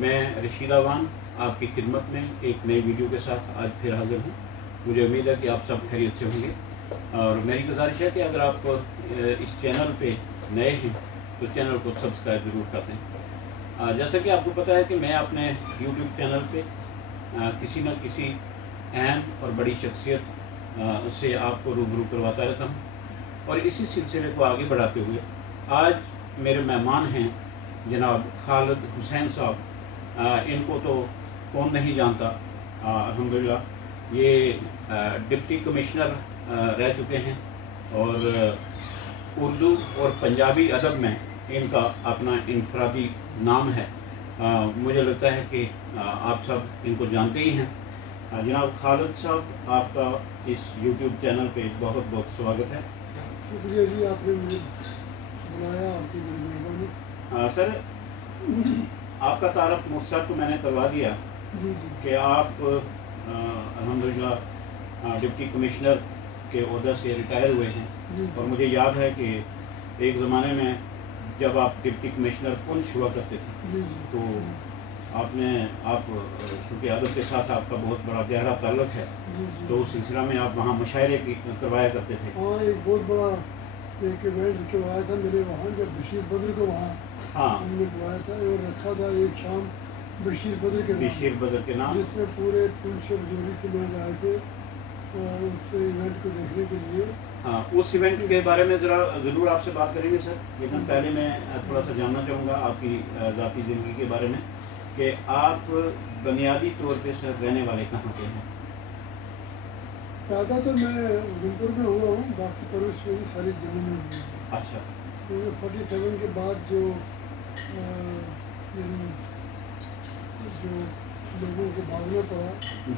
मैं रशीद अवान आपकी खिदमत में एक नई वीडियो के साथ आज फिर हाजिर हूँ। मुझे उम्मीद है कि आप सब खैरियत से होंगे और मेरी गुजारिश है कि अगर आप इस चैनल पे नए हैं तो चैनल को सब्सक्राइब ज़रूर कर दें। जैसा कि आपको पता है कि मैं अपने यूट्यूब चैनल पे किसी न किसी अहम और बड़ी शख्सियत से आपको रूबरू करवाता रहता हूँ और इसी सिलसिले को आगे बढ़ाते हुए आज मेरे मेहमान हैं जनाब खालिद हुसैन साहब। इनको तो कौन नहीं जानता। अल्हम्दुलिल्लाह ये डिप्टी कमिश्नर रह चुके हैं और उर्दू और पंजाबी अदब में इनका अपना इनफरादी नाम है। मुझे लगता है कि आप सब इनको जानते ही हैं। जनाब खालिद साहब, आपका इस यूट्यूब चैनल पे बहुत बहुत स्वागत है। शुक्रिया जी, आपने मुझे बुलाया, आपकी मेहरबानी। सर, आपका तारफ़ मुख्तसर तो मैंने करवा दिया जी कि आप अल्हम्दुलिल्लाह डिप्टी कमिश्नर के ओहदा से रिटायर हुए हैं जी। और मुझे याद है कि एक ज़माने में जब आप डिप्टी कमिश्नर पुंछ हुआ करते थे जी तो आप क्योंकि अदब के साथ आपका बहुत बड़ा गहरा ताल्लुक़ है जी। तो उस सिलसिला में आप वहाँ मुशायरे करवाया करते थे। हाँ, एक बहुत बड़ा एक इवेंट करवाया था मैंने वहाँ, जब बशीर बद्र को वहाँ हाँ, हमने बुलाया था और रखा था एक शाम बशीर बद्र के नाम, बशीर बद्र के नाम, जिसमें पूरे पुंछ और जोड़ी से लोग आए थे उस इवेंट को देखने के लिए। हाँ, उस इवेंट के बारे में ज़रूर आपसे बात करेंगे सर, लेकिन पहले मैं थोड़ा सा जानना चाहूँगा आपकी ज़ाती ज़िंदगी के बारे में कि आप बुनियादी तौर पे सर रहने वाले कहाँ के हैं? पैदा तो मैं उधमपुर में हुआ हूँ, बाकी परवरिश मेरी सारी जम्मू में हुई है। अच्छा। तो 47 के बाद जो यानी जो लोगों को भागना पड़ा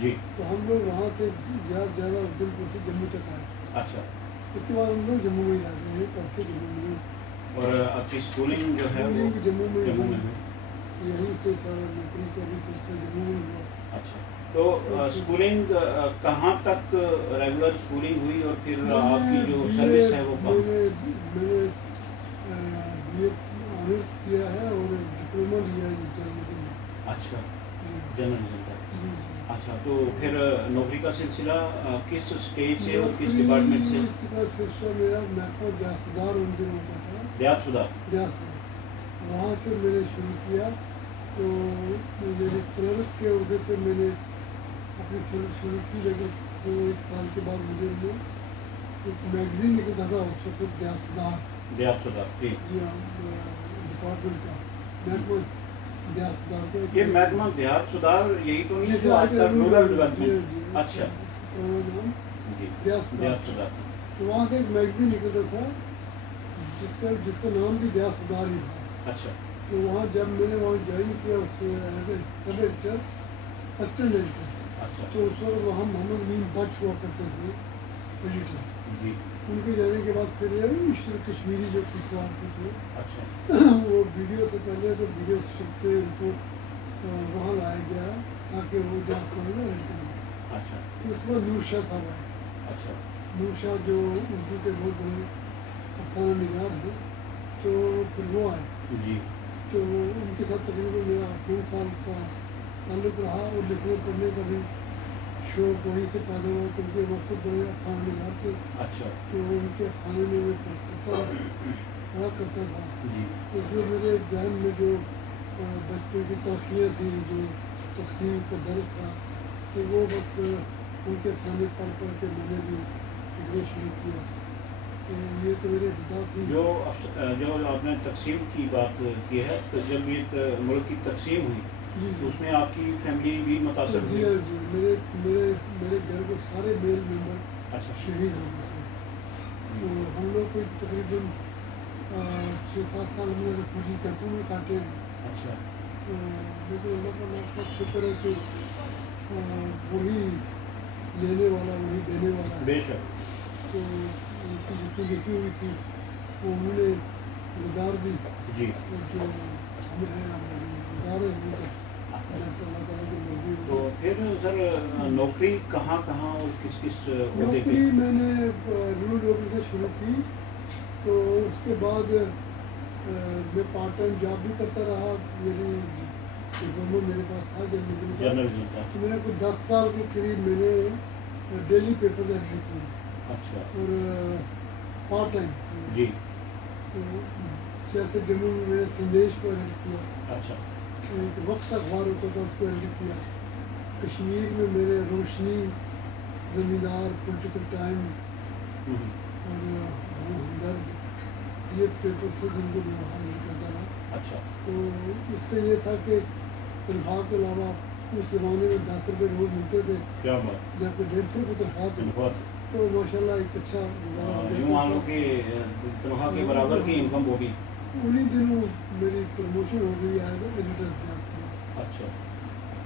जी। तो हम लोग वहाँ से ज़्यादा उधमपुर से जम्मू तक आए। अच्छा। उसके बाद हम लोग जम्मू में ही रहते हैं, तब से जम्मू में। और आपकी स्कूलिंग जो है वो जम्मू में जम्मू में हुई? यहीं से सारा नौकरी का भी सिलसिला जम्मू में हुआ। अच्छा, तो स्कूलिंग कहाँ तक रेगुलर स्कूलिंग हुई और फिर आपकी जो सर्विस है वो कहाँ? मैंने BA ऑनर्स किया है और डिप्लोमा लिया है जर्नलिज्म में। अच्छा, जर्नलिज्म का। जी। अच्छा, तो फिर नौकरी का सिलसिला किस स्टेज से और किस डिपार्टमेंट से? इसका सिलसिला मेरा महकमा दयासुधार उन दिनों का था। दयासुधार। वहाँ से मैंने शुरू किया तो मेरे क्लर्क के वजह से मैंने अपनी सर्विस शुरू की, लेकिन तो 1 साल के बाद मुझे एक मैगजीन निकलता था उस वक्त दयासुधार, जी। जी हाँ, डिपार्टमेंट का महकमा दयासुधार का। ये महकमा दयासुधार यही तो नहीं है जो आज आजकल रूरल डेवलपमेंट? जी। अच्छा नाम जी, दयासुधार। तो वहाँ से एक मैगजीन निकलता था जिसका नाम भी दयासुधार ही था। अच्छा। तो वहाँ जब मैंने वहाँ ज्वाइन किया as a sub editor, assistant editor, अच्छा तो उस वक्त वहाँ मोहम्मद मीन बख्श हुआ करते थे एडिटर। जी। उनके जाने के बाद फिर इश्तर कश्मीरी जो इकबाल से थे अच्छा। वो वीडियो से पहले तो वीडियो शिप से उनको वहाँ लाया गया ताकि वो दयासुधार में एडिट करें। अच्छा। तो उसके बाद नूर शाह साहब आए। अच्छा। नूर शाह जो उर्दू के बहुत बड़े अफसाना निगार हैं, तो फिर वो आए। जी। तो उनके साथ तकरीबन मेरा 2 साल का ताल्लुक़ रहा और लिखने पढ़ने का भी शौक वहीं से पैदा हुआ, क्योंकि वो खुद बड़े अफसाना निगार थे। अच्छा। तो उनके अफसाने में मैं पढ़ा करता था। जी। तो जो मेरे जहन में जो बचपन की तलखियाँ थी, जो तकसीम का दर्द था, तो वो बस उनके अफसाने पढ़ के मैंने भी लिखना शुरू किया। तो ये तो मेरी इब्तिदा थी। जो आपने तकसीम की बात की है, तो जब ये मुल्क की तकसीम हुई जी तो उसमें आपकी फैमिली भी मुतासर जी हुई? जी, मेरे घर के सारे मेल मेंबर अच्छा। शहीद हो गए थे। तो हम लोग कोई तकरीबन 6-7 साल हमने रिफ्यूजी कैंपों में काटे हैं। अच्छा। तो लेकिन अल्लाह का बहुत शुक्र है कि वही लेने वाला वही देने वाला है। बेशक। तो उसकी जितनी लिखी हुई थी वो उन्होंने गुजार दी जी। और जो हमें है हम गुजार रहे हैं अल्लाह ताला की मर्जी। तो फिर सर नौकरी कहाँ और किस ओहदे पे? नौकरी मैंने रूरल डेवलपमेंट से शुरू की, तो उसके बाद मैं पार्ट टाइम जॉब भी करता रहा। मेरी डिप्लोमा मेरे पास था जर्नलिज्म का। जर्नलिज्म का। तो मैंने कुछ 10 साल के करीब मैंने डेली पेपर एडिट किए अच्छा और पार्ट टाइम जी। तो जैसे जम्मू में मैंने संदेश को एडिट किया, अच्छा एक वक्त अखबार होता था उसको एडिट किया। कश्मीर में मैंने रोशनी, ज़मींदार, पॉलिटिकल टाइम्स हम्म, और हमदर्द ये पेपर थे जिनको मैं वहाँ एडिट करता था। अच्छा तो उससे ये था कि तनख्वाह के अलावा उस ज़माने में 10 रुपये रोज़ मिलते थे, क्या बात। जबकि 150 रुपये तनख्वाह थी। बहुत तो माशाल्लाह एक अच्छा गुजारा हो यूँ मान लो गया। कि तनख्वाह के बराबर की इनकम होगी। उन्हीं दिनों मेरी प्रमोशन हो गई एज एडिटर ध्यान। अच्छा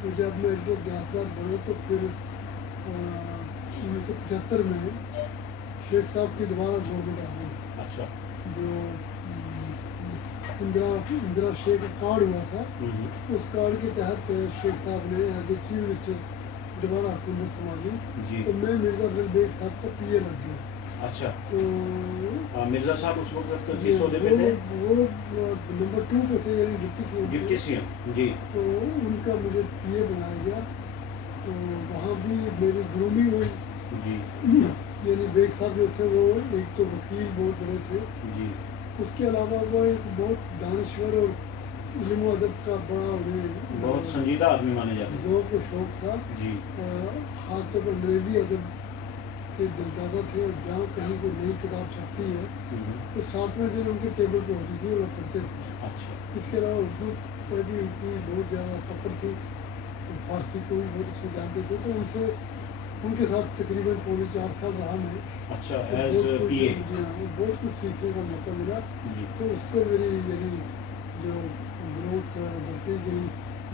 तो जब मैं एडिटर ध्यान बना तो फिर 1975 में शेख साहब की दोबारा गवर्नमेंट आ गई, अच्छा जो इंदिरा शेख का कार्ड हुआ था। उस कार्ड के तहत शेख साहब ने एज ए चीफ मिनिस्टर दोबारा हुकूमत संभाली। जी। तो मैं मिर्ज़ा अब्दुल बेग साहब का पीए लग गया। अच्छा तो मिर्ज़ा साहब उस वक्त तो जी, जिस ओहदे पे थे वो नंबर 2 पे थे, यानी डिप्टी सीएम थे। डिप्टी सीएम जी। तो उनका मुझे पीए बनाया गया। तो वहाँ भी मेरी ग्रूमिंग हुई, जी यानी बेग साहब जो थे वो एक तो वकील बहुत बड़े थे, जी। उसके अलावा वो एक बहुत दानश्वर और इल्म व अदब का बड़ा उन्हें बहुत संजीदा आदमी माने जाते हैं। ज़ौक़ और शौक़ था। जी ख़ासतौर पर अंग्रेज़ी अदब के दिलदादा थे और जहाँ कहीं कोई नई किताब छपती है तो 7वें दिन उनके टेबल पे होती थी और वो पढ़ते थे। अच्छा इसके अलावा उर्दू पर भी उनकी बहुत ज़्यादा पकड़ थी, तो फारसी को भी बहुत अच्छे जानते थे। तो उनसे उनके साथ तकरीबन 4.5 साल रहा मैं। अच्छा तो एज बहुत कुछ पीए जी हाँ, बहुत कुछ सीखने का मौका मिला। जी। तो उससे मेरी यानी जो ग्रोथ बढ़ती गई,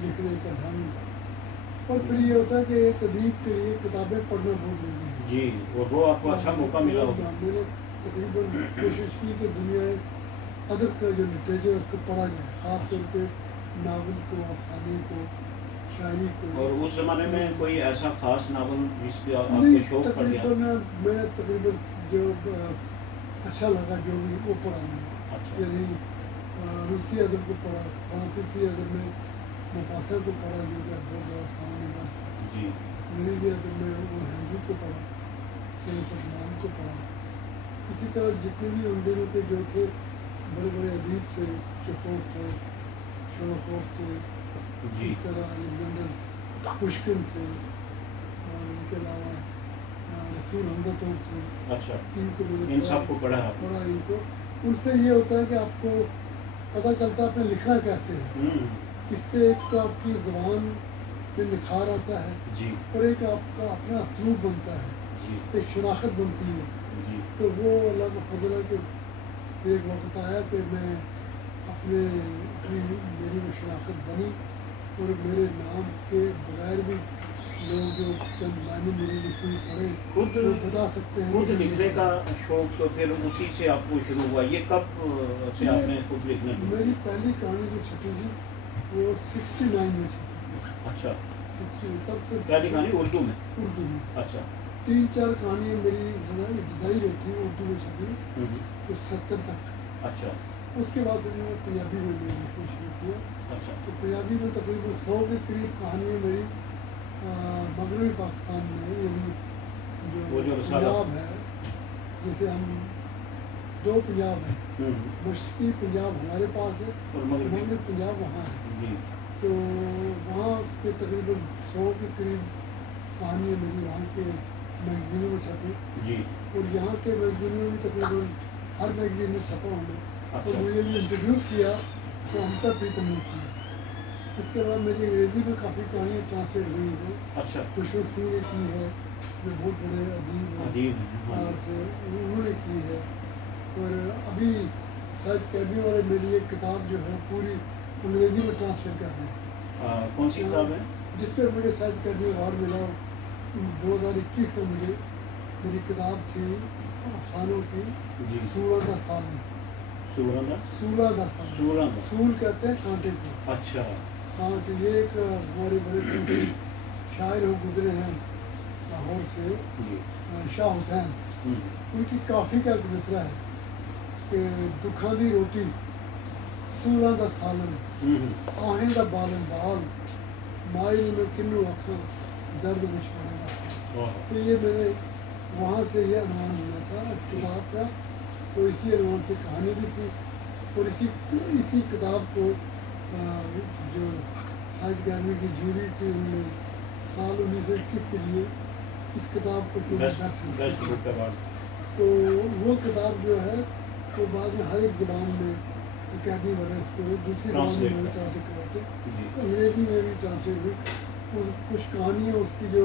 लिखने का ढंग। और फिर ये होता है कि एक अदीब के लिए किताबें पढ़ना बहुत ज़रूरी है। जी। और वो आपको अच्छा मौका मिला होगा। मैंने तकरीबन कोशिश की कि दुनिया अदब का जो लिटरेचर है उसको पढ़ा जाए, ख़ास तौर पे नावल को, अफसाने को, शायरी को। और उस ज़माने में कोई ऐसा खास नावल जिसका आपको नहीं, शौक पड़ गया? मैंने तकरीबन जो अच्छा लगा जो भी वो पढ़ा मैंने। अच्छा यानी रूसी अदब को पढ़ा, फ्रांसीसी अदब में मुफासा को पढ़ा जो कि बहुत बड़ा सामने का। जी अंग्रेज़ी अदब में वो हिंदू को पढ़ा, शेर सलमान को पढ़ा। इसी तरह जितने भी उन दिनों के जो थे बड़े बड़े अदीब थे, चुखोव थे, शोरखोफ थे, जी इस तरह अलेक्जेंडर पुश्किन थे और इनके अलावा रसूल हमजा तोप थे। अच्छा इनको मैंने इन सबको पढ़ा है आपने? पढ़ा इनको। उनसे ये होता है कि आपको पता चलता है आपने लिखना कैसे है। इससे एक तो आपकी ज़बान में निखार आता है जी और एक आपका अपना असलूब बनता है, जी एक शनाख्त बनती है। जी तो वो अल्लाह का फजल है कि फिर एक वक्त आया कि मैं अपनी मेरी वो शनाख्त बनी और मेरे नाम के बगैर भी लोग जो चंद लाइनें मेरी लिखी हुई पढ़े खुद तो बता सकते हैं खुद कि लिखने का शौक तो फिर उसी से आपको शुरू हुआ। ये कब से आपने खुद लिखना शुरू मेरी किया? पहली कहानी जो छपी थी वो 69 में छपी। अच्छा 69 तब से पहली कहानी उर्दू में? उर्दू में अच्छा 3-4 कहानियाँ मेरी इब्तदाई जो थी उर्दू में छपी तो 70 तक। अच्छा उसके बाद फिर मैंने पंजाबी में भी लिखना शुरू किया। अच्छा तो पंजाबी में तकरीबन 100 के करीब कहानियाँ मेरी मगरबी पाकिस्तान में, यानी वो जो जो रिसाला। पंजाब है, जैसे हम 2 पंजाब हैं, मशरक़ी पंजाब हमारे पास है और मगरबी मगरबी पंजाब वहाँ है। जी तो वहाँ के तकरीबन 100 के करीब कहानियाँ मेरी वहाँ के मैगजीनों में छपी जी और यहाँ के मैगजीनों में भी तकरीबन हर मैगजीन में छपा हमने। अच्छा। और मुझे भी इंट्रोड्यूस किया तो हमसे प्रीतम ने किया। इसके बाद मेरी अंग्रेज़ी में काफ़ी कहानियाँ ट्रांसलेट हुई हैं। अच्छा खुशबू सिंह ने की है जो बहुत बड़े अदीब अदीब हैं, हाँ। थे, उन्होंने की है। और अभी साहित्य अकेडमी वाले मेरी एक किताब जो है पूरी अंग्रेज़ी में ट्रांसलेट कर रहे हैं। कौन सी किताब है? जिस पर मुझे साहित्य अकेडमी अवार्ड मिला 2021 में मुझे। मेरी किताब थी अफसानों की जी। सूला दा साल। सुवर्ण सूला दा साल, सुवर्ण सूल कहते हैं कांटे को। अच्छा हाँ तो ये एक हमारे बड़े सूफी शायर हो गुजरे हैं लाहौर से, जी शाह हुसैन। उनकी काफ़ी का एक मिसरा है कि दुखा दी रोटी सूलों का सालन, हम्म, आहें का बालन बाल, माइल में किन्नू आँखा, दर्द मुझ पड़ेगा। वाह, तो ये मैंने वहाँ से ये अनुमान लिया था इस किताब का। तो इसी अनुमान से कहानी भी थी, और इसी किताब को जो साहित्य अकादमी की जूरी थी उन्होंने साल 1921 के लिए इस किताब को चुना था। Best book award. तो वो किताब जो है तो बाद में हर एक ज़बान में अकेडमी वाले उसको दूसरी ज़बान में भी ट्रांसलेट करवाते, जी, अंग्रेजी में भी ट्रांसलेट हुई। कुछ कहानियाँ उसकी जो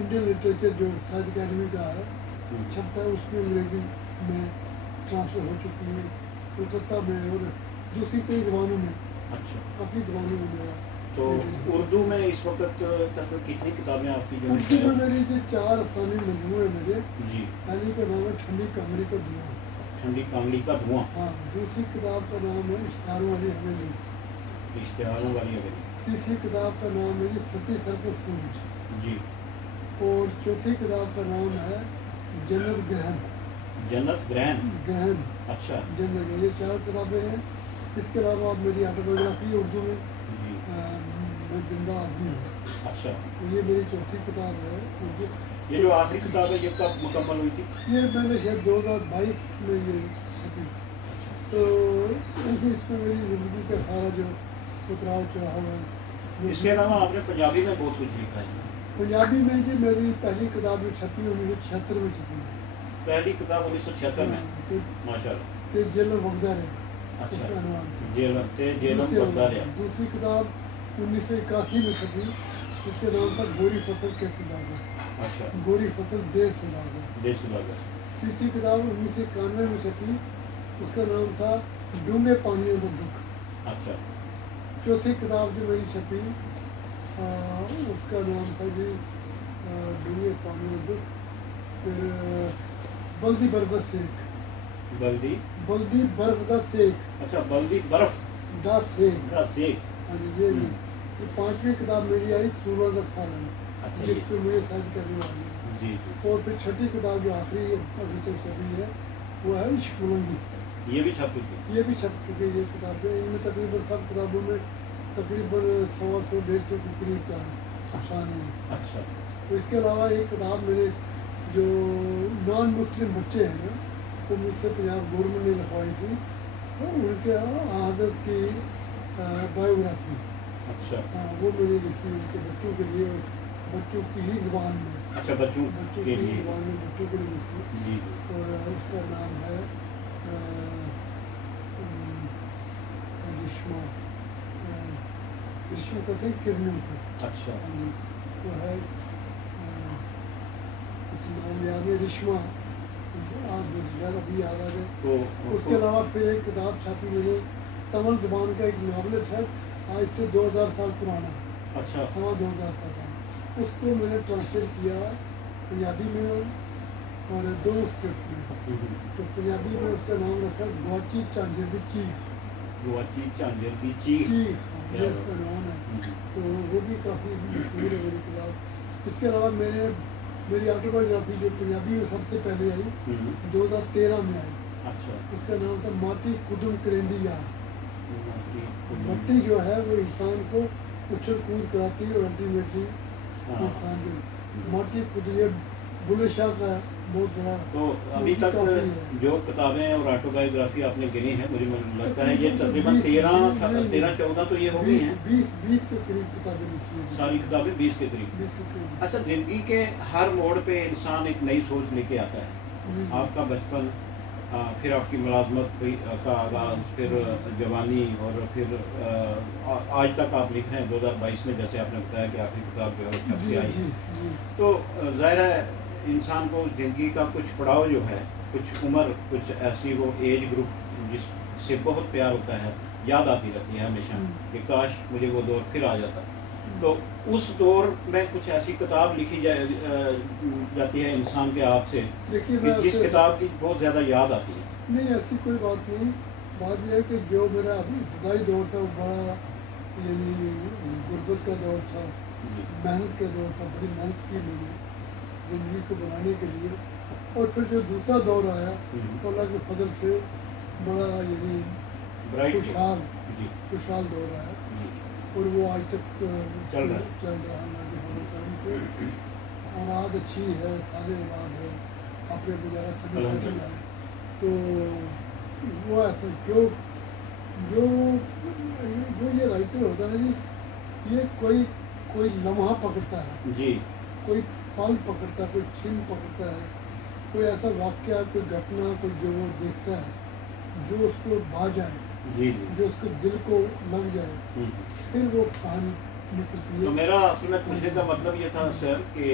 इंडियन लिटरेचर जो साहित्य अकादमी का है छपता है उसमें अंग्रेजी में ट्रांसफर हो चुकी है, कोलकाता में और दूसरी कई ज़बानों में, अच्छा। काफ़ी ज़बानों में मेरा। तो उर्दू में इस वक्त तक कितनी किताबें आपकी जो उर्दू में है? मेरी जो 4 अफसाने मजमूए मेरे। जी, पहली का नाम है ठंडी कमरे का धुआं। ठंडी कांगड़ी का धुआं, हाँ, दूसरी किताब का नाम है इश्तारों वाली हवेली। इश्तिहारों वाली अवेली। तीसरी किताब का नाम है जी सती सरफ सूरज। जी, और चौथी किताब का नाम है जन्नत ग्रहण। जन्नत ग्रहण। ग्रहण अच्छा, जन्नत ग्रहण, ये 4 किताबें हैं। इसके अलावा मेरी ऑटोबायोग्राफी उर्दू में जी, मैं जिंदा आदमी हूँ। अच्छा। तो ये मेरी चौथी किताब है उर्दू। ये जो आखिरी किताब है ये कब मुकम्मल हुई थी? ये मैंने शायद 2022 में ये छपी। तो इसमें मेरी ज़िंदगी का सारा जो उतराव चढ़ाव है वो- इसके अलावा आपने पंजाबी में बहुत कुछ लिखा है। पंजाबी में जी मेरी पहली किताब जो छपी 1976 में छपी। पहली किताब 1976 में, तो माशाल्लाह। ते जेलर वगदा रहे अच्छा, उसका अनुमान। जेलम बगदा रहा। दूसरी किताब 1981 में छपी, उसके नाम था गोरी फसल के सुदागर। अच्छा, गोरी फसल दे सुदागर। देश सुधागर। तीसरी किताब 1991 में छपी, उसका नाम था डूंगे पानियों का दुख। अच्छा, चौथी किताब जो मेरी छपी उसका नाम था जी डूंगे पानियों का दुख। फिर बल्दी बर्फ सेक। बल्दी, बल्दी बर्फ दा सेक। अच्छा, बल्दी बर्फ दा सेक। का सेक। हाँ जी, ये भी। ये 5वीं किताब मेरी आई सूरज का सालन, अच्छा, जिस पर मुझे साइज करने वाली है। जी, और फिर छठी किताब जो आखिरी अभी तक छपी है वो है इश्क बुलंदी। ये भी छप चुकी। ये भी छप चुकी है ये किताबें। इनमें तकरीबन सब किताबों में तकरीबन 100-150 के करीब का अफसाने हैं। अच्छा, तो इसके अलावा एक किताब मेरे जो नॉन मुस्लिम बच्चे हैं ना, वो मुझसे पंजाब गवर्नमेंट ने लिखवाई थी, तो उनके आदत की बायोग्राफी अच्छा, वो मैंने लिखी उनके बच्चों के लिए, और बच्चों की ही ज़बान में, अच्छा, बच्चों बच्चों के की ही लिए। ज़बान में बच्चों के लिए लिखी। जी, और उसका नाम है रिश्मा। रिश्मा कहते हैं किरणों को। अच्छा, हाँ जी, वो है कुछ नाम याद है, रिश्मा। आप ज़्यादा अभी याद आ गए। तो उसके अलावा फिर एक किताब छापी मैंने, तमिल ज़बान का एक नावलेट है, आज से 2000 साल पुराना, अच्छा, 2000 का था। उसको मैंने ट्रांसलेट किया पंजाबी में और 2 स्क्रिप्ट में। तो पंजाबी में उसका नाम रखा गुआची झांझर दी चीफ। गुआची झांझर की चीख। चीफ ये उसका नाम है। तो वो भी काफ़ी मशहूर है मेरी किताब। इसके अलावा मेरी ऑटोबायोग्राफी जो पंजाबी में सबसे पहले आई 2013 में आई, अच्छा, उसका नाम था माटी कुदुम करेंदी यार। हाँ, मट्टी जो है वो इंसान को उछल कूद कराती है और अल्टीमेटली इंसान जो माटी कूद, ये बुल्ले शाह का बहुत बड़ा। तो अभी तक काफ़ी है। जो किताबें और ऑटोबायोग्राफी आपने गिनी है, मुझे लगता है ये तकरीबन तकरीबन 20 13-14 तो ये हो गई हैं 20 के करीब किताबें लिखी है। सारी किताबें, 20 के करीब। 20 के करीब। अच्छा, जिंदगी के हर मोड़ पे इंसान एक नई सोच लेके आता है। जी। आपका बचपन, फिर आपकी मुलाजमत का आगाज़, फिर जवानी, और फिर आज तक आप लिख रहे हैं 2022 में, जैसे आपने बताया कि आखिरी किताब जो है छप जी के आई जी है। जी। तो ज़ाहिर है इंसान को ज़िंदगी का कुछ पड़ाव जो है, कुछ उम्र, कुछ ऐसी वो एज ग्रुप जिससे बहुत प्यार होता है, याद आती रहती है हमेशा कि काश मुझे वो दौर फिर आ जाता। तो उस दौर में कुछ ऐसी किताब लिखी जाती है इंसान के हाथ से देखिए कि मैं जिस उससे- किताब की बहुत ज़्यादा याद आती है। नहीं, ऐसी कोई बात नहीं। बात यह है कि जो मेरा अभी इब्तदाई दौर था वो बड़ा यानी गुर्बत का दौर था, जी, मेहनत का दौर था, बड़ी मेहनत की मैंने ज़िंदगी को बनाने के लिए। और फिर जो दूसरा दौर आया तो अल्लाह के फजल से बड़ा यानी ब्राइट खुशहाल जी खुशहाल दौर रहा है जी और वो आज तक चल रहा है। चल रहा है अल्लाह के फजल करम से। औलाद अच्छी है, सारे औलाद है, अपने गुजारा सभी सेटल अल्हम्दुलिल्लाह। है। तो वो ऐसा जो जो जो ये राइटर होता है ना जी, ये कोई कोई लम्हा पकड़ता है, जी कोई पल पकड़ता है, कोई क्षण पकड़ता है, कोई ऐसा वाक्य, कोई घटना, कोई जो वो देखता है जो उसको भा जाए, जी जी जो उसके दिल को लग जाए, हम्म। फिर वो कहानी निकलती तो है। मेरा असल में पूछने का मतलब ये था सर कि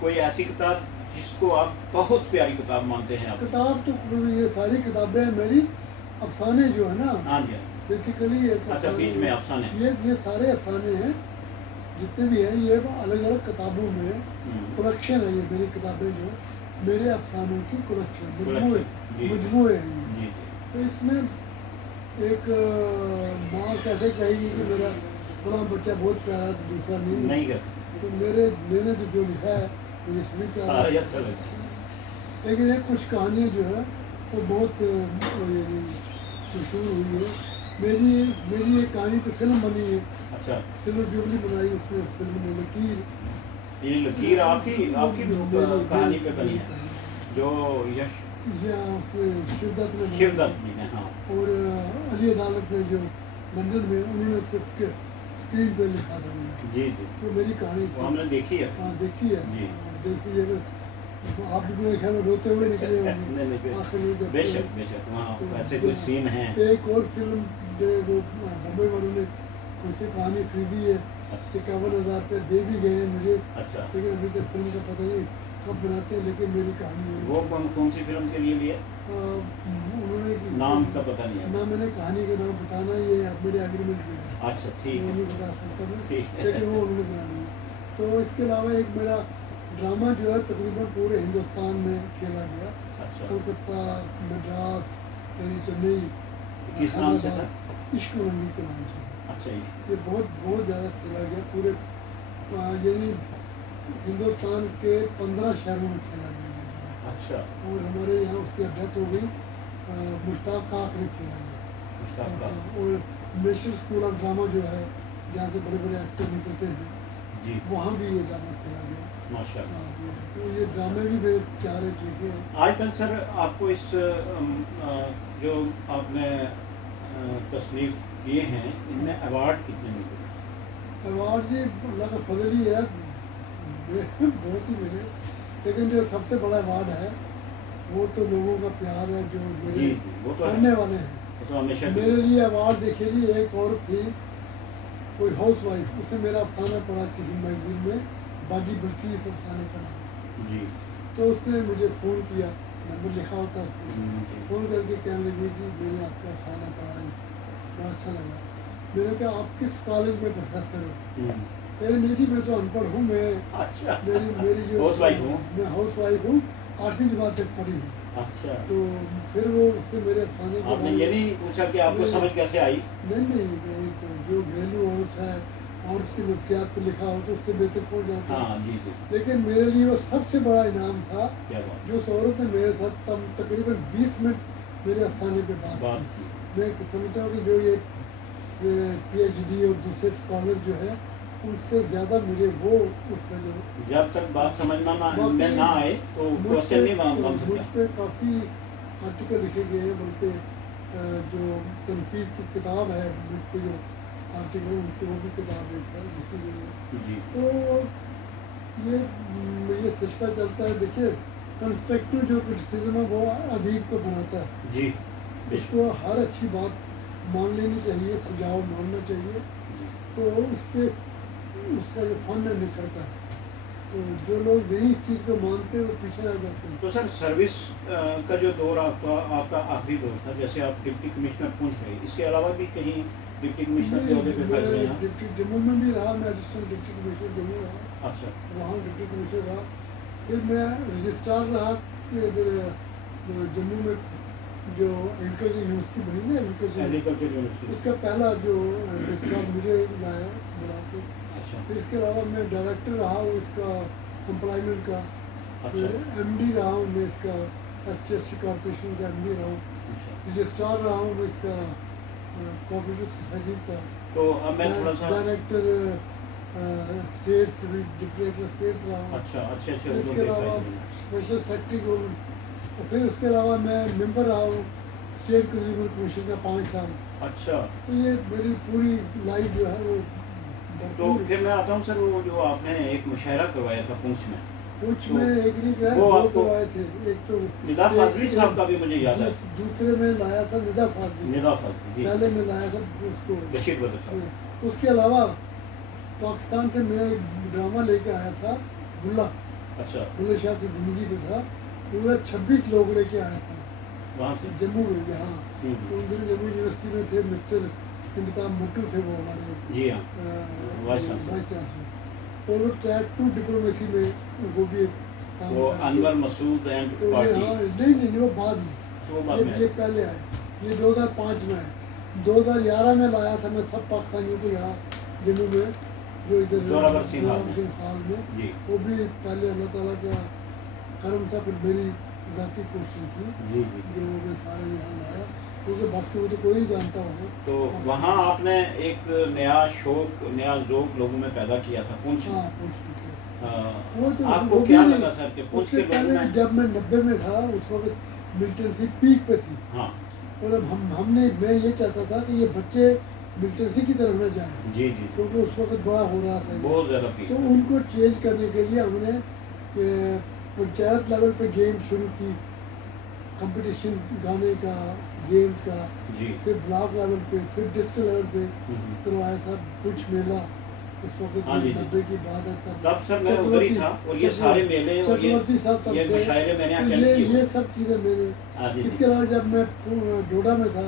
कोई ऐसी किताब जिसको आप बहुत प्यारी किताब मानते हैं आप। किताब तो ये सारी किताबें मेरी अफसाने जो है ना, हाँ जी बेसिकली एक अच्छा बीच में अफसाने ये सारे अफसाने हैं जितने भी हैं, ये अलग अलग किताबों में हम्म। कलेक्शन है। ये मेरी किताबें जो मेरे अफसानों की कलेक्शन जी। मजमूए हैं। जी तो इसमें एक माँ कैसे कहेगी कि मेरा थोड़ा बच्चा बहुत प्यारा तो दूसरा नहीं, नहीं कर सकते तो मैंने तो जो लिखा है मुझे इसमें प्यारा सारा ही है। अच्छा लगता है। लेकिन एक कुछ कहानियाँ जो है वो बहुत यानी मशहूर हुई है। मेरी एक कहानी पे फिल्म बनी है, अच्छा सिल्वर जुबली बनाई उसमें फिल्म में लकीर। ये लकीर आपकी आपकी कहानी पे बनी है जो यश या उसमें शिवदत्त ने बनाई। शिवदत्त जी ने हाँ और अली अदालत ने जो लंदन में उन्होंने उसको स्क्रीन पे लिखा था उन्होंने। जी जी तो मेरी कहानी वो हमने देखी है हाँ देखी है। जी। देखी है आप भी मेरे ख्याल में रोते हुए निकले नहीं, होंगे नहीं, आखिर में जब बेशक वहाँ तो ऐसे कुछ सीन हैं। एक और फिल्म वो बम्बई वालों ने मुझसे कहानी खरीदी है, 51,000 रुपये दे भी गए हैं मुझे, अच्छा लेकिन अभी तक फिल्म का पता नहीं कब बनाते हैं। लेकिन मेरी कहानी वो कौन सी फिल्म के लिए लिया उन्होंने नाम का पता नहीं है। ना मैंने कहानी का नाम बताना, ये अब मेरे एग्रीमेंट में है, अच्छा वो ठीक है नहीं बता सकता मैं, ठीक है। लेकिन वो उन्होंने बनानी है। तो इसके अलावा एक मेरा ड्रामा जो है तकरीबन पूरे हिंदुस्तान में खेला गया, अच्छा कोलकाता, मद्रास, यानी चेन्नई, किस नाम से था? इश्क मंडी के नाम से। अच्छा ये बहुत ज़्यादा खेला गया पूरे यानी हिंदुस्तान के 15 शहरों में खेला गया ये ड्रामा। अच्छा और हमारे यहाँ उसकी डेथ हो गई, मुश्ताक काफ ने खेला गया। मुश्ताक का और नेशनल स्कूल ऑफ ड्रामा जो है जहाँ से बड़े बड़े एक्टर निकलते हैं, जी वहाँ भी ये ड्रामा खेला गया। माशाल्लाह। तो ये ड्रामे भी मेरे चार चीज़ें हैं। आजकल सर आपको इस जो आपने तसनीफ किए हैं इनमें अवार्ड कितने मिले? अवार्ड जी अल्लाह का फजल ही है, बहुत ही मिले, लेकिन जो सबसे बड़ा अवार्ड है वो तो लोगों का प्यार है जो जी मेरे जी वो तो पढ़ने है, वाले हैं। वो तो हमेशा मेरे लिए अवार्ड देखिए जी, एक औरत थी कोई हाउस वाइफ, उसे मेरा अफसाना पढ़ा किसी मैगजीन में, बाजी बल्कीस अफसाने का नाम। जी तो उसने मुझे फ़ोन किया, नंबर लिखा होता है उसमें, जी फ़ोन करके कहने लगी जी मैंने आपका अफसाना पढ़ा है, बड़ा अच्छा लगा। मैंने कहा आप किस कॉलेज में प्रोफेसर हो? अरे नहीं जी मैं तो अनपढ़ हूँ, मैं अच्छा मेरी जो हाउसवाइफ हूँ। मैं हाउस वाइफ हूँ, 8वीं जमात तक पढ़ी हूँ। अच्छा तो फिर वो उससे मेरे अफसाने के आपने ये नहीं पूछा कि आपको समझ कैसे आई? नहीं तो जो घरेलू औरत है और उसकी नफ्सियात पे लिखा हो तो उससे बेहतर कौन जाता है। हाँ जी जी लेकिन मेरे लिए वो सबसे बड़ा इनाम था क्या बात जो उस औरत ने मेरे साथ तकरीबन 20 मिनट मेरे अफसाने पे बात बात की। की मैं समझता हूँ कि जो ये PhD और दूसरे स्कॉलर जो है उनसे ज़्यादा मुझे वो उसका जो जब तक बात समझना में ना आए तो मुझ क्वेश्चन नहीं पे- बन मुझ सकता। पे काफ़ी आर्टिकल लिखे गए हैं, बल्कि जो तनकीद की किताब है मुझ पे जो आर्टिकल उनकी वो भी किताब एक है लिखी गई है। जी तो ये सिलसिला चलता है। देखिए कंस्ट्रक्टिव जो क्रिटिसिज्म है वो अदीब को बनाता है, जी बेशक उसको हर अच्छी बात मान लेनी चाहिए, सुझाव मानना चाहिए, जी। तो उससे उसका जो फन है निखरता है। तो जो लोग यही चीज़ को मानते हैं वो पीछे रह जाते हैं। तो सर सर्विस का जो दौर आपका आखिरी दौर था, जैसे आप डिप्टी कमिश्नर पहुंच गए, इसके अलावा भी कहीं डिप्टी कमिश्नर के ओहदे पे फैल गए हैं? डिप्टी जम्मू में भी रहा, मैं एडिशनल डिप्टी कमिश्नर जम्मू रहा, अच्छा वहाँ डिप्टी कमिश्नर रहा। फिर मैं रजिस्ट्रार रहा इधर जम्मू में, जो एग्रीकल्चर यूनिवर्सिटी बनी ना एग्रीकल्चर, एग्रीकल्चर यूनिवर्सिटी। उसका पहला जो रजिस्ट्रार मुझे लाया बुला के। अच्छा फिर इसके अलावा मैं डायरेक्टर रहा हूँ इसका एम्प्लॉयमेंट का, अच्छा फिर MD रहा हूँ मैं इसका ST कॉर्पोरेशन का MD रहा हूँ, अच्छा रजिस्ट्रार रहा हूँ मैं इसका कोऑपरेटिव सोसाइटी का तो अब मैं थोड़ा सा डायरेक्टर स्टेट्स डिप्टी स्टेट्स रहा हूँ। अच्छा अच्छे अच्छे फिर उद्योग इसके देखा अलावा है मैंने। स्पेशल सेक्रेटरी को, और फिर उसके अलावा मैं मेंबर रहा हूँ स्टेट कंज्यूमर कमीशन का 5 साल। अच्छा तो ये मेरी पूरी लाइफ जो है वो तो फिर मैं आता हूँ सर, वो जो आपने एक मुशायरा करवाया था पुंछ में, कुछ तो में एक नहीं कराया, वो 2 आपको करवाए थे। एक तो निदा फाजली साहब का भी मुझे याद है। दूसरे में लाया था निदा फाजली, निदा फाजली जी, पहले में लाया था उसको। बशीर बदर साहब। उसके अलावा पाकिस्तान से मैं एक ड्रामा लेके आया था बुल्ला, अच्छा बुल्ले शाह की जिंदगी पे था। पूरा 26 लोग लेके आया था वहाँ से। जम्मू में यहाँ। हम्म। तो उन दिनों जम्मू यूनिवर्सिटी में थे मिस्टर अमिताभ मट्टू थे वो हमारे जी हाँ, वाइस चांसलर। Vice chancellor. और वो ट्रैक टू डिप्लोमेसी में वो भी एक काम वो करते थे। अनवर मसूद एंड तो ये पार्टी, हाँ नहीं वो बाद में, तो वो बाद में ये आए। पहले आए, ये 2005 में आए। 2011 में लाया था मैं सब पाकिस्तानियों को यहाँ जम्मू में, जो इधर जोरावर सिंह हाल में। हाल में। जी वो भी पहले अल्लाह ताला का करम था, फिर मेरी ज़ाती कोशिश थी जी जी। जो मैं सारे यहाँ लाया, क्योंकि बाकी वो तो कोई नहीं जानता वहाँ। तो वहाँ आपने एक नया शौक, नया ज़ौक लोगों में पैदा किया था पुंछ में। हाँ पूछ चुके। वो हाँ, तो आपको वो भी क्या नहीं। लगा सर कि पुंछ उससे के लोगों पहले में? जब मैं 90 में था उस वक्त मिलिटेंसी पीक पे थी, हाँ और अब मैं ये चाहता था कि ये बच्चे मिलिटेंसी की तरफ न जाएं, जी जी, क्योंकि उस वक्त बड़ा हो रहा था ये। बहुत ज़्यादा पी। तो उनको चेंज करने के लिए हमने पंचायत लेवल पे गेम शुरू की, कंपटीशन गाने का, गेम्स का। जी फिर ब्लॉक लेवल पे, फिर डिस्ट्रिक्ट लेवल पे हम्म। करवाया था कुछ मेला। उस वक्त हाँ जी, जी। 90 की बात है तब सर मैं उधर ही था, और ये सारे मेले और चक्रवर्ती साहब तब ये थे। मुशायरे मैंने तो अटेंड किए। ये सब चीज़ें मैंने। हाँ जी, इसके अलावा जब मैं डोडा में था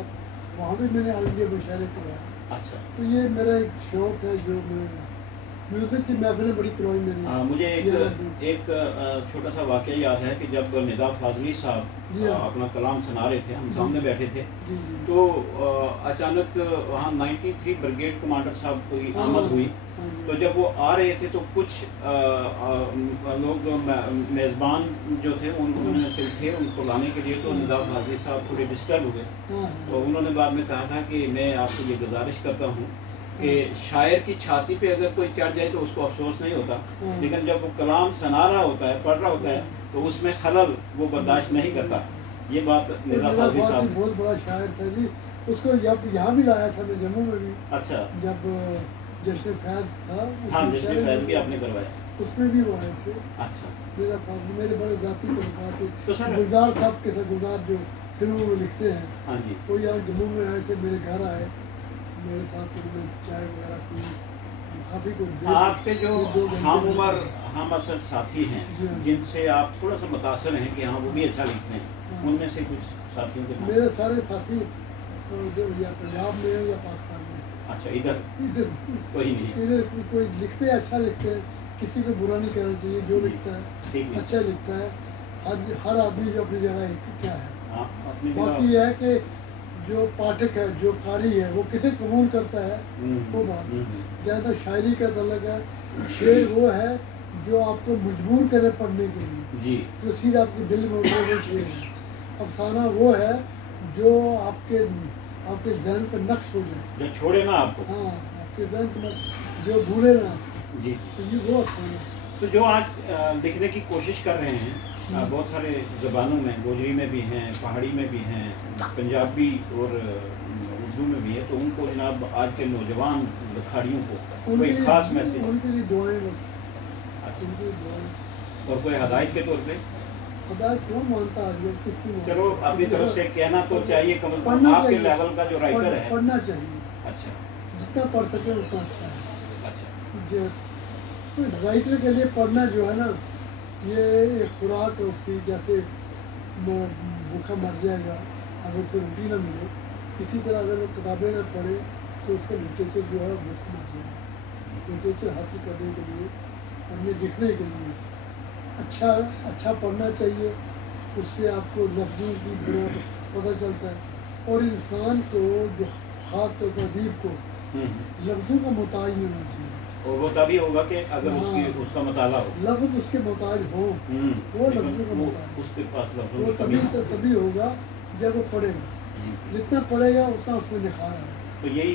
वहाँ भी मैंने ऑल इंडिया मुशायरे करवाए। अच्छा तो ये मेरा एक शौक है जो मैं म्यूज़िक की महफिलें बड़ी करवाई मैंने। हाँ, मुझे यहाँ एक छोटा सा वाक़या याद है कि जब निदा फाजली साहब जी हाँ। अपना कलाम सुना रहे थे, हम जी। सामने बैठे थे, जी जी तो अचानक वहाँ 93 ब्रिगेड कमांडर साहब की हाँ, आमद हुई। हाँ जी। तो जब वो आ रहे थे तो कुछ लोग मेज़बान जो थे उन्होंने से थे उनको लाने के लिए, तो निदा फाजली साहब थोड़े डिस्टर्ब हुए। हाँ तो उन्होंने बाद में कहा था कि मैं आपसे ये गुजारिश करता हूँ कि शायर की छाती पे अगर कोई चढ़ जाए तो उसको अफसोस नहीं होता, हाँ। लेकिन जब वो कलाम सुना रहा होता है, पढ़ रहा होता है, तो उसमें खलल वो बर्दाश्त नहीं करता। ये बात निदा फाजली साहब। बहुत बड़ा शायर था जी। उसको जब यहाँ भी लाया था मैं जम्मू में भी, अच्छा जब जश्न फैज़ था हाँ, उसमें जश्न शायरी फैज़ भी में- आपने करवाया। उसमें भी वो आए थे। अच्छा मेरा फादर मेरे बड़े जाती तलुकात थे। तो सर- गुलजार साहब के साथ, गुलजार जो फिल्मों में लिखते हैं, हाँ जी, वो यहाँ जम्मू में आए थे, मेरे घर आए, मेरे साथ उन्होंने चाय वगैरह पी, काफ़ी कुछ आपके जो दो घंटे हम में- उम्र हम असल साथी हैं जी हाँ। जिनसे आप थोड़ा सा मुतासर हैं कि हाँ वो भी अच्छा लिखते हैं, हाँ। उनमें से कुछ साथियों के नाम? मेरे सारे साथी जो या पंजाब में है या पाकिस्तान में, अच्छा, इधर इधर कोई नहीं? इधर कोई लिखते हैं, अच्छा लिखते हैं, किसी को बुरा नहीं कहना चाहिए। जो लिखता है ठीक है। अच्छा लिखता है। हर आदमी जो अपनी जगह क्या है। हाँ, अपनी बाकी जगह। यह है कि जो पाठक है, जो कारी है, वो किसे कबूल करता है वो बात। जहाँ तक शायरी का तल्लक है, शेर वो है जो आपको मजबूर करे पढ़ने के लिए, जी जो सीधा आपके दिल में उतरे, वो शेर है। अफसाना वो है जो आपके जहन पर नक्श हो जाए। जो छोड़े ना आपको। हाँ, आपके जहन पर जो भूले ना, जी, तो ये वो अफसाना है। तो जो आज लिखने की कोशिश कर रहे हैं बहुत सारे ज़बानों में, गोजरी में भी हैं, पहाड़ी में भी हैं, पंजाबी और उर्दू में भी है, तो उनको जनाब आज के नौजवान लिखाड़ियों को कोई ख़ास मैसेज? उनके लिए दुआएं बस, अच्छा, उनके लिए दुआएं। और कोई हदायत के तौर पे? हदायत कौन मानता है, किसकी मानता? चलो अपनी तरफ से कहना तो चाहिए, कम से कम पढ़ना आपके चाहिए। लेवल का जो राइटर है। पढ़ना चाहिए, अच्छा जितना पढ़ सके उतना अच्छा है। अच्छा, जो तो राइटर के लिए पढ़ना जो है ना, ये एक खुराक है उसकी। जैसे भूखा मर जाएगा अगर उसे रोटी ना मिले, इसी तरह अगर वो किताबें ना पढ़े तो उसका लिटरेचर जो है भूख मर जाएगा। लिटरेचर हासिल करने के लिए, पढ़ने लिखने के लिए अच्छा पढ़ना चाहिए। उससे आपको लफ्ज़ों की बुनियाद पता चलता है, और इंसान को जो ख़ास तौर पर अदीब को लफ्ज़ों का मोहताज नहीं होना चाहिए। और वो तभी होगा कि अगर हाँ। उसका मताला हो। लफ्ज़ उसके मोहताज हो, वो लेकिन लफ्ज़ों का वो मोहताज, उसके पास लफ्ज़ों वो की कमी ना हो। तभी होगा जब वो पढ़ेगा। जी। जितना पढ़ेगा उतना उसमें निखार आएगा। तो यही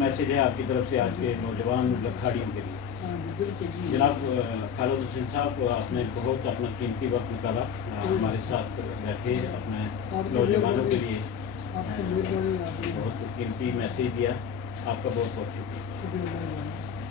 मैसेज है आपकी तरफ से आज के नौजवान लखाड़ियों के लिए। हाँ जी बिल्कुल जी। जनाब खालिद हुसैन साहब, आपने बहुत अपना कीमती वक्त निकाला, हमारे साथ बैठे अपने आपकी नौजवानों के मेहरबानी, लिए आपकी मेहरबानी, आपकी बहुत कीमती मैसेज दिया। आपका बहुत बहुत शुक्रिया। शुक्रिया मेहरबानी।